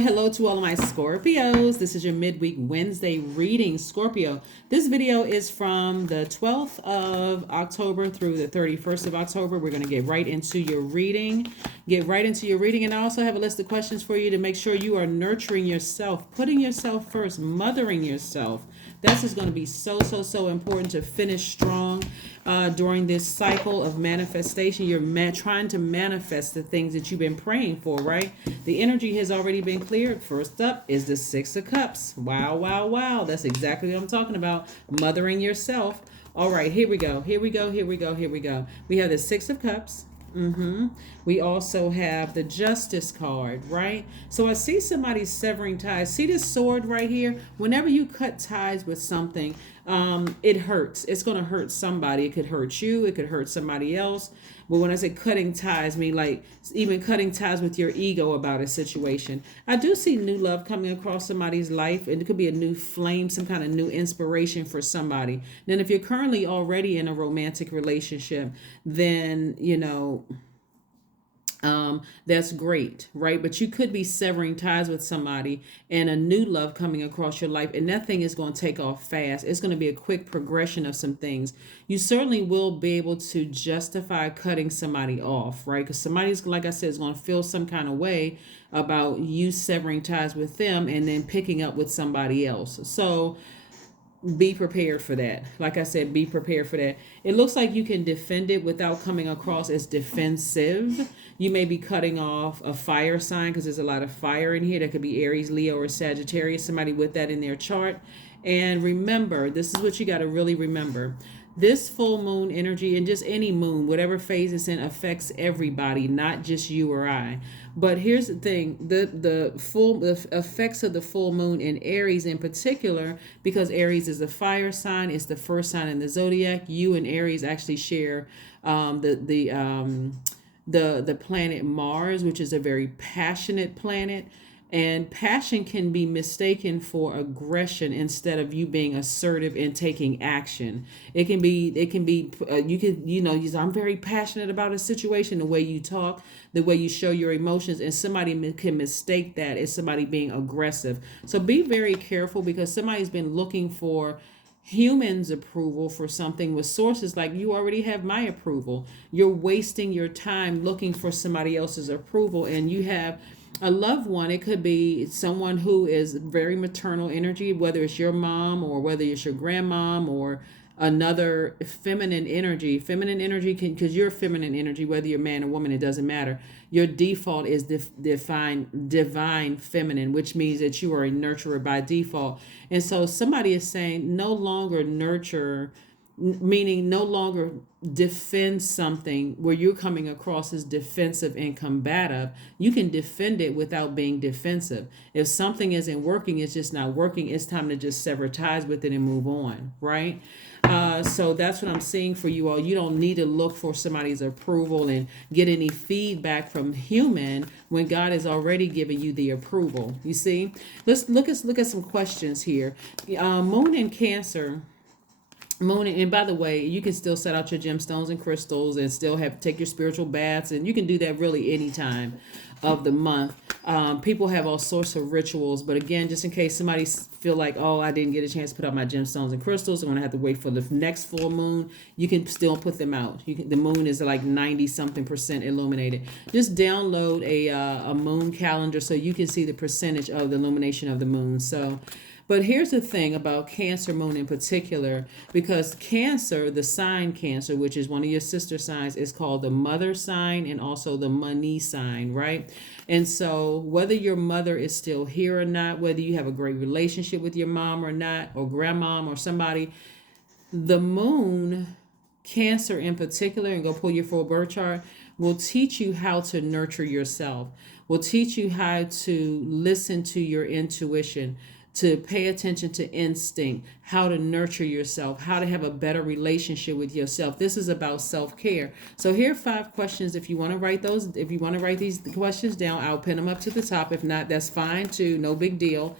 Hello to all of my Scorpios. This is your midweek Wednesday reading, Scorpio. This video is from the 12th of October through the 31st of October. We're going to get right into your reading. And I also have a list of questions for you to make sure you are nurturing yourself, putting yourself first, mothering yourself. That's just going to be so important to finish strong during this cycle of manifestation. You're trying to manifest the things that you've been praying for, right? The energy has already been cleared. First up is the Six of Cups. Wow. That's exactly what I'm talking about. Mothering yourself. All right, here we go. We have the Six of Cups. We also have the Justice card, right? So I see somebody severing ties. See this sword right here? Whenever you cut ties with something, it hurts. It's going to hurt somebody. It could hurt you. It could hurt somebody else. But when I say cutting ties, I mean like even cutting ties with your ego about a situation. I do see new love coming across somebody's life, and it could be a new flame, some kind of new inspiration for somebody. Then if you're currently already in a romantic relationship, then, that's great, right? But you could be severing ties with somebody and a new love coming across your life, and that thing is going to take off fast. It's going to be a quick progression of some things. You certainly will be able to justify cutting somebody off, right? Because somebody's, like I said, is going to feel some kind of way about you severing ties with them and then picking up with somebody else. So be prepared for that. Like I said, be prepared for that. It looks like you can defend it without coming across as defensive. You may be cutting off a fire sign because there's a lot of fire in here. That could be Aries, Leo, or Sagittarius, somebody with that in their chart. And remember, this is what you got to really remember. This full moon energy, and just any moon, whatever phase it's in, affects everybody, not just you or I. But here's the thing, the effects of the full moon in Aries in particular, because Aries is a fire sign, it's the first sign in the zodiac. You and Aries actually share the planet Mars, which is a very passionate planet. And passion can be mistaken for aggression instead of you being assertive and taking action. You can, I'm very passionate about a situation, the way you talk, the way you show your emotions, and somebody can mistake that as somebody being aggressive. So be very careful, because somebody's been looking for humans' approval for something with sources like, you already have my approval. You're wasting your time looking for somebody else's approval, and you have a loved one. It could be someone who is very maternal energy, whether it's your mom or whether it's your grandmom or another feminine energy. Feminine energy can, because you're feminine energy, whether you're man or woman, it doesn't matter. Your default is divine feminine, which means that you are a nurturer by default. And so somebody is saying no longer nurture, meaning no longer defend something where you're coming across as defensive and combative. You can defend it without being defensive. If something isn't working, it's just not working, it's time to just sever ties with it and move on, right? So that's what I'm seeing for you all. You don't need to look for somebody's approval and get any feedback from human when God has already given you the approval. You see? Let's look at some questions here. Moon in Cancer. Moon, and by the way, you can still set out your gemstones and crystals and still take your spiritual baths, and you can do that really any time of the month. People have all sorts of rituals, but again, just in case somebody feel like, oh, I didn't get a chance to put out my gemstones and crystals, I'm gonna have to wait for the next full moon, you can still put them out. The moon is like 90-something% illuminated. Just download a moon calendar so you can see the percentage of the illumination of the moon. But here's the thing about Cancer moon in particular, because Cancer, the sign Cancer, which is one of your sister signs, is called the mother sign and also the money sign, right? And so whether your mother is still here or not, whether you have a great relationship with your mom or not, or grandmom or somebody, the moon, Cancer in particular, and go pull your full birth chart, will teach you how to nurture yourself, will teach you how to listen to your intuition, to pay attention to instinct, how to nurture yourself, how to have a better relationship with yourself. This is about self-care. So here are 5 questions. If you want to write these questions down, I'll pin them up to the top. If not, that's fine too. No big deal.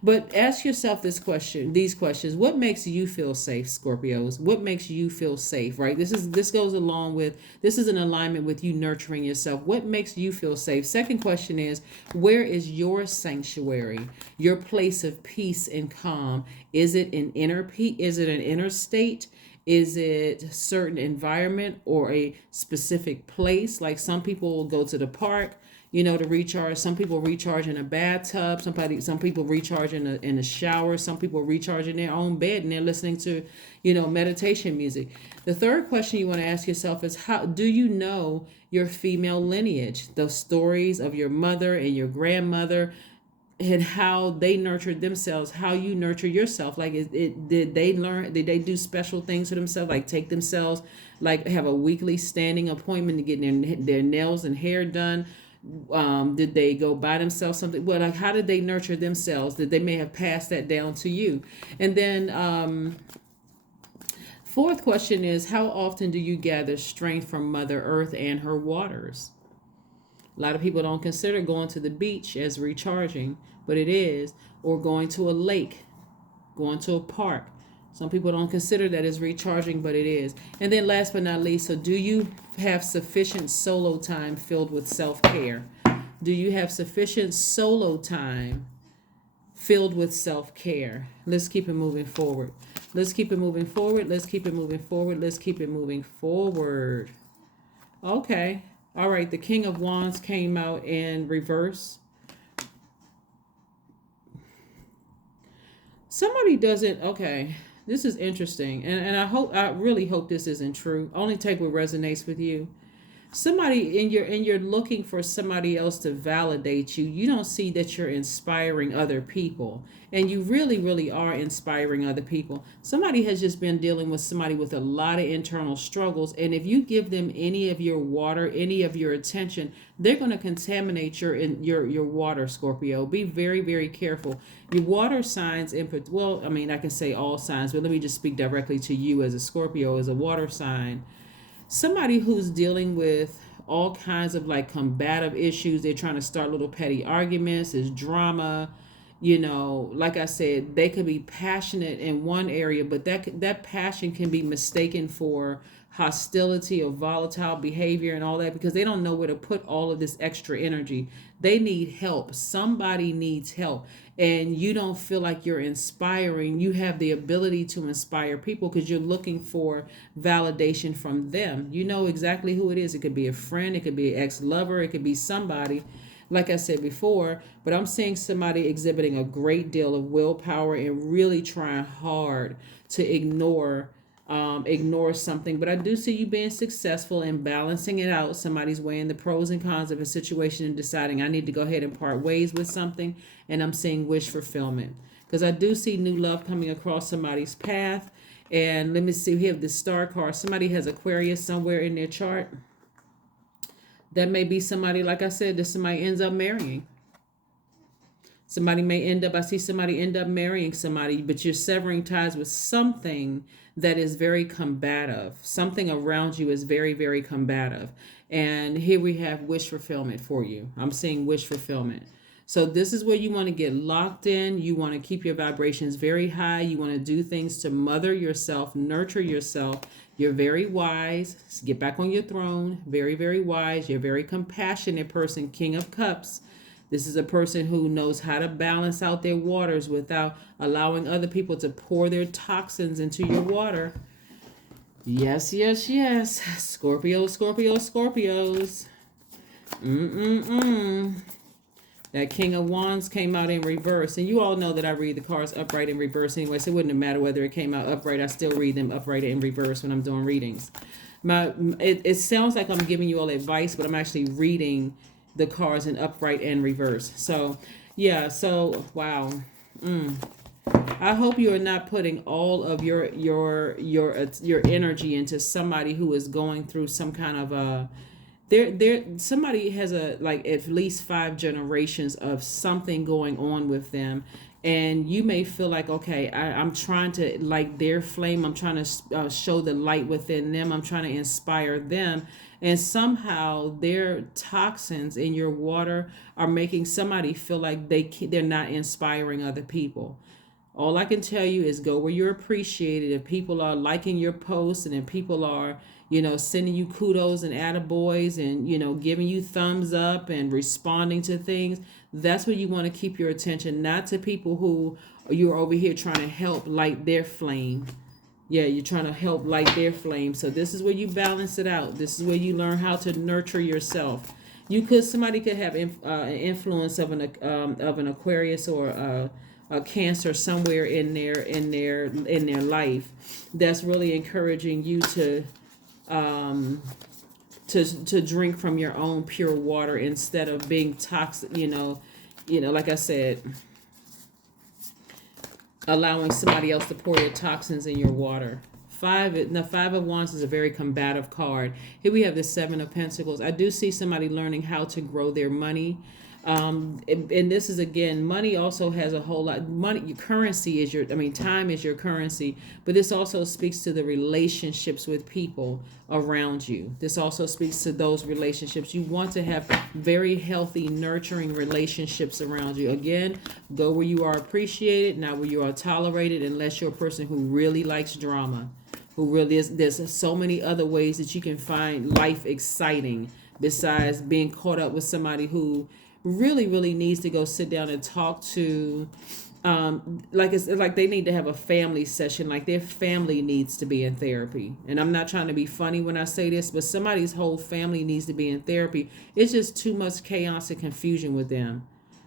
But ask yourself these questions. What makes you feel safe, Scorpios? What makes you feel safe, right? This goes along with, this is in alignment with you nurturing yourself. What makes you feel safe? Second question is, where is your sanctuary, your place of peace and calm? Is it an inner peace? Is it an inner state? Is it a certain environment or a specific place? Like some people will go to the park, to recharge. Some people recharge in a bathtub. Some people recharge in a shower. Some people recharge in their own bed and they're listening to, meditation music. The third question you want to ask yourself is, how do you know your female lineage? The stories of your mother and your grandmother, and how they nurtured themselves, how you nurture yourself. Like, did they do special things for themselves, like take themselves, like have a weekly standing appointment to get their nails and hair done? Did they go buy themselves something? Well, like, how did they nurture themselves? That they may have passed that down to you. And then fourth question is, how often do you gather strength from Mother Earth and her waters? A lot of people don't consider going to the beach as recharging, but it is, or going to a lake, going to a park. Some people don't consider that as recharging, but it is. And then last but not least, so do you have sufficient solo time filled with self-care? Do you have sufficient solo time filled with self-care? Let's keep it moving forward. Let's keep it moving forward. Let's keep it moving forward. Let's keep it moving forward. Okay. All right. The King of Wands came out in reverse. Somebody doesn't. Okay. This is interesting. And I really hope this isn't true. Only take what resonates with you. Somebody and you're looking for somebody else to validate you. You don't see that you're inspiring other people, and you really are inspiring other people. Somebody has just been dealing with somebody with a lot of internal struggles, and if you give them any of your water, any of your attention, they're going to contaminate your water, Scorpio. Be very careful. Your water signs, I can say all signs, but let me just speak directly to you as a Scorpio, as a water sign. Somebody who's dealing with all kinds of like combative issues. They're trying to start little petty arguments. There's drama. Like I said, they could be passionate in one area, but that passion can be mistaken for hostility or volatile behavior and all that, because they don't know where to put all of this extra energy. They need help. Somebody needs help. And you don't feel like you're inspiring. You have the ability to inspire people because you're looking for validation from them. You know exactly who it is. It could be a friend. It could be an ex-lover. It could be somebody, like I said before. But I'm seeing somebody exhibiting a great deal of willpower and really trying hard to ignore something. But I do see you being successful in balancing it out. Somebody's weighing the pros and cons of a situation and deciding, I need to go ahead and part ways with something. And I'm seeing wish fulfillment, because I do see new love coming across somebody's path. And let me see, we have the star card. Somebody has Aquarius somewhere in their chart. That may be somebody, like I said, that somebody ends up marrying. I see somebody end up marrying somebody, but you're severing ties with something that is very combative. Something around you is very combative. And here we have wish fulfillment for you. I'm seeing wish fulfillment. So this is where you want to get locked in. You want to keep your vibrations very high. You want to do things to mother yourself, nurture yourself. You're very wise. Get back on your throne. Very wise. You're a very compassionate person, King of Cups. This is a person who knows how to balance out their waters without allowing other people to pour their toxins into your water. Yes. Scorpios. That King of Wands came out in reverse. And you all know that I read the cards upright and reverse anyway, so it wouldn't matter whether it came out upright. I still read them upright and reverse when I'm doing readings. It sounds like I'm giving you all advice, but I'm actually reading the cards in upright and reverse. So, yeah. So, wow. I hope you are not putting all of your energy into somebody who is going through some kind of somebody has at least 5 generations of something going on with them, and you may feel like, okay, I'm trying to light their flame. I'm trying to show the light within them. I'm trying to inspire them, And somehow their toxins in your water are making somebody feel like they're not inspiring other people. All I can tell you is go where you're appreciated. If people are liking your posts and if people are, sending you kudos and attaboys and, giving you thumbs up and responding to things, that's where you want to keep your attention, not to people who you're over here trying to help light their flame. Yeah, you're trying to help light their flame. So this is where you balance it out. This is where you learn how to nurture yourself. Somebody could have an influence of an Aquarius or a Cancer somewhere in their life that's really encouraging you to drink from your own pure water instead of being toxic. Like I said, allowing somebody else to pour their toxins in your water. The Five of Wands is a very combative card. Here we have the Seven of Pentacles. I do see somebody learning how to grow their money. And this is, again, money also has a whole lot. Money, currency is time is your currency, but this also speaks to the relationships with people around you. This also speaks to those relationships. You want to have very healthy, nurturing relationships around you. Again, go where you are appreciated, not where you are tolerated, unless you're a person who really likes drama, who really is. There's so many other ways that you can find life exciting besides being caught up with somebody who really needs to go sit down and talk to, it's like they need to have a family session, like their family needs to be in therapy. And I'm not trying to be funny when I say this, but somebody's whole family needs to be in therapy. It's just too much chaos and confusion with them,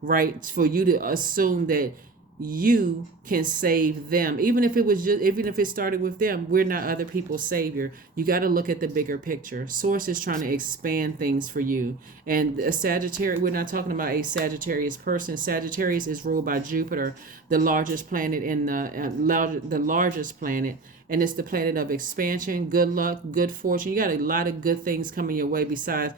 right? For you to assume that you can save them, even if it started with them. We're not other people's savior. You got to look at the bigger picture. Source is trying to expand things for you. And a Sagittarius, we're not talking about a Sagittarius person. Sagittarius is ruled by Jupiter, the largest planet the largest planet, and it's the planet of expansion, good luck, good fortune. You got a lot of good things coming your way besides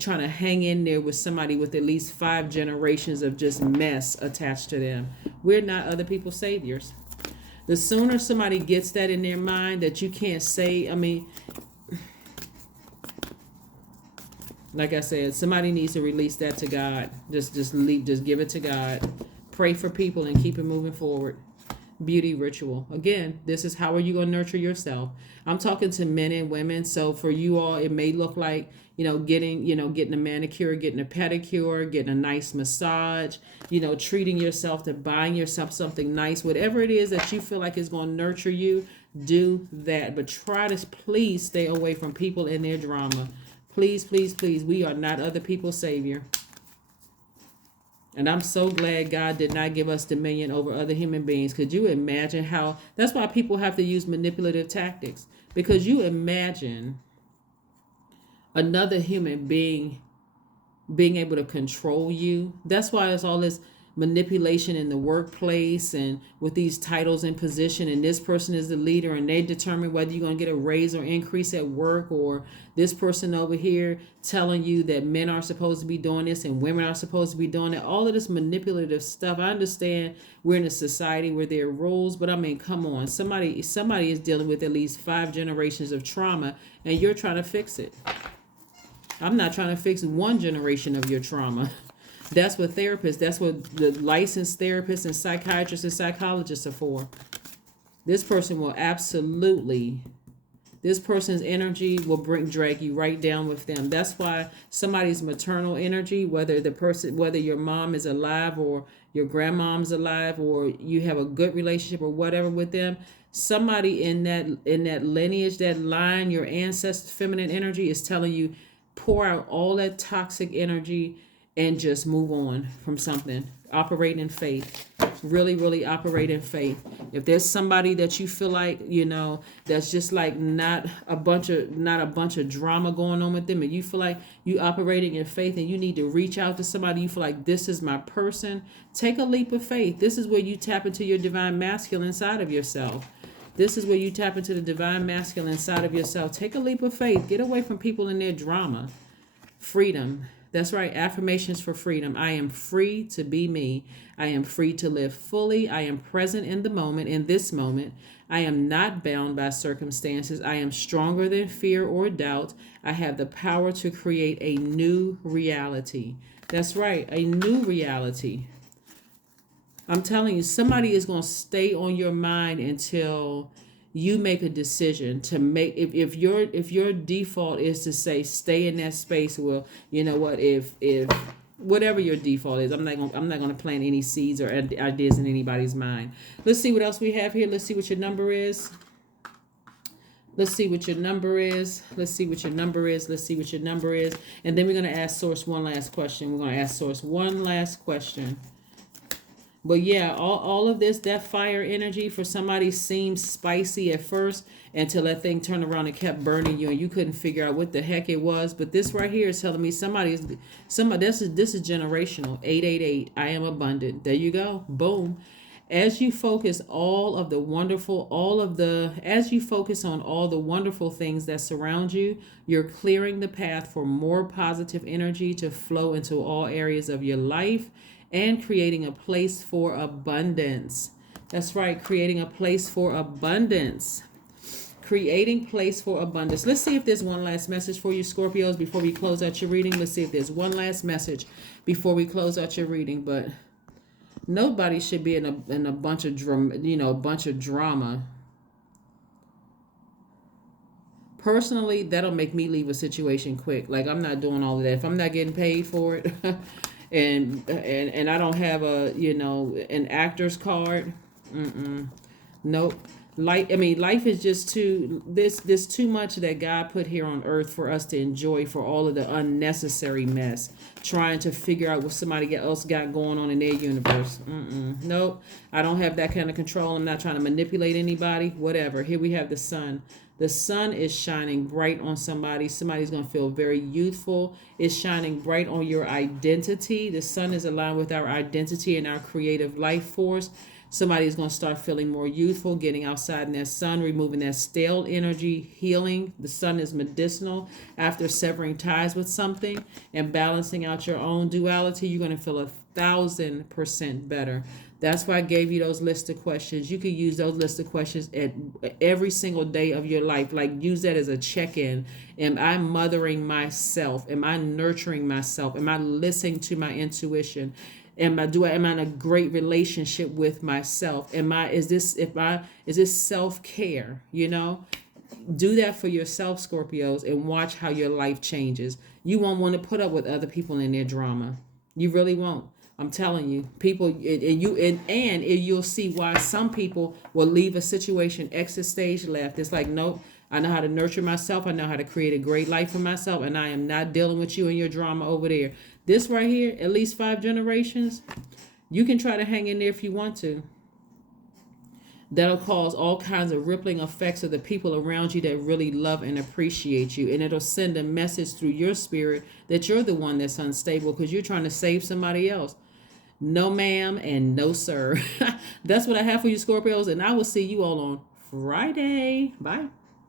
trying to hang in there with somebody with at least 5 generations of just mess attached to them. We're not other people's saviors. The sooner somebody gets that in their mind that you can't say, like I said, somebody needs to release that to God. Just give it to God. Pray for people and keep it moving forward. Beauty ritual. Again, this is how are you going to nurture yourself. I'm talking to men and women. So for you all, it may look like, getting a manicure, getting a pedicure, getting a nice massage, treating yourself, to buying yourself something nice, whatever it is that you feel like is going to nurture you, do that. But try to please stay away from people and their drama. Please, please, please. We are not other people's savior. And I'm so glad God did not give us dominion over other human beings. Could you imagine how? That's why people have to use manipulative tactics. Because you imagine another human being being able to control you. That's why there's all this manipulation in the workplace and with these titles and position, and this person is the leader and they determine whether you're going to get a raise or increase at work, or this person over here telling you that men are supposed to be doing this and women are supposed to be doing that. All of this manipulative stuff. I understand we're in a society where there are rules, but come on, somebody is dealing with at least 5 generations of trauma and you're trying to fix it. I'm not trying to fix 1 generation of your trauma. That's what the licensed therapists and psychiatrists and psychologists are for. This person will this person's energy will drag you right down with them. That's why somebody's maternal energy, whether your mom is alive or your grandmom's alive, or you have a good relationship or whatever with them, somebody in that lineage, that line, your ancestors' feminine energy is telling you, pour out all that toxic energy and just move on from something. Operate in faith. Really operate in faith. If there's somebody that you feel like, that's just like not a bunch of drama going on with them, and you feel like you operating in faith and you need to reach out to somebody, you feel like this is my person, take a leap of faith. This is where you tap into your divine masculine side of yourself. This is where you tap into the divine masculine side of yourself. Take a leap of faith. Get away from people and their drama. Freedom. That's right. Affirmations for freedom. I am free to be me. I am free to live fully. I am present in the moment, in this moment. I am not bound by circumstances. I am stronger than fear or doubt. I have the power to create a new reality. That's right. A new reality. I'm telling you, somebody is going to stay on your mind until you make a decision to make. If your default is to say stay in that space, well, you know what? If whatever your default is, I'm not gonna plant any seeds or ideas in anybody's mind. Let's see what else we have here. Let's see what your number is. Let's see what your number is. Let's see what your number is. Let's see what your number is. And then we're going to ask Source one last question. We're going to ask Source one last question. But yeah, all of this, that fire energy for somebody seems spicy at first until that thing turned around and kept burning you and you couldn't figure out what the heck it was. But this right here is telling me somebody, this is generational. 888, I am abundant. There you go. Boom. As you focus as you focus on all the wonderful things that surround you, you're clearing the path for more positive energy to flow into all areas of your life and creating a place for abundance. That's right, creating a place for abundance. Creating place for abundance. Let's see if there's one last message for you, Scorpios, before we close out your reading. Let's see if there's one last message before we close out your reading. But nobody should be in a bunch of drama. Personally, that'll make me leave a situation quick. Like, I'm not doing all of that. If I'm not getting paid for it and I don't have an actor's card, nope. Life is just there's too much that God put here on earth for us to enjoy, for all of the unnecessary mess, trying to figure out what somebody else got going on in their universe. Nope. I don't have that kind of control. I'm not trying to manipulate anybody, whatever. Here we have the sun. The sun is shining bright on somebody. Somebody's going to feel very youthful. It's shining bright on your identity. The sun is aligned with our identity and our creative life force. Somebody's going to start feeling more youthful, getting outside in that sun, removing that stale energy, healing. The sun is medicinal. After severing ties with something and balancing out your own duality, you're going to feel 1,000% better. That's why I gave you those list of questions. You can use those list of questions at every single day of your life. Like, use that as a check-in. Am I mothering myself? Am I nurturing myself? Am I listening to my intuition? Am I in a great relationship with myself? Is this self-care? Do that for yourself, Scorpios, and watch how your life changes. You won't want to put up with other people in their drama. You really won't. I'm telling you, people, and you'll see why some people will leave a situation, exit stage left. It's like, nope, I know how to nurture myself. I know how to create a great life for myself, and I am not dealing with you and your drama over there. This right here, at least 5 generations, you can try to hang in there if you want to. That'll cause all kinds of rippling effects of the people around you that really love and appreciate you. And it'll send a message through your spirit that you're the one that's unstable because you're trying to save somebody else. No, ma'am, and no, sir. That's what I have for you, Scorpios, and I will see you all on Friday. Bye.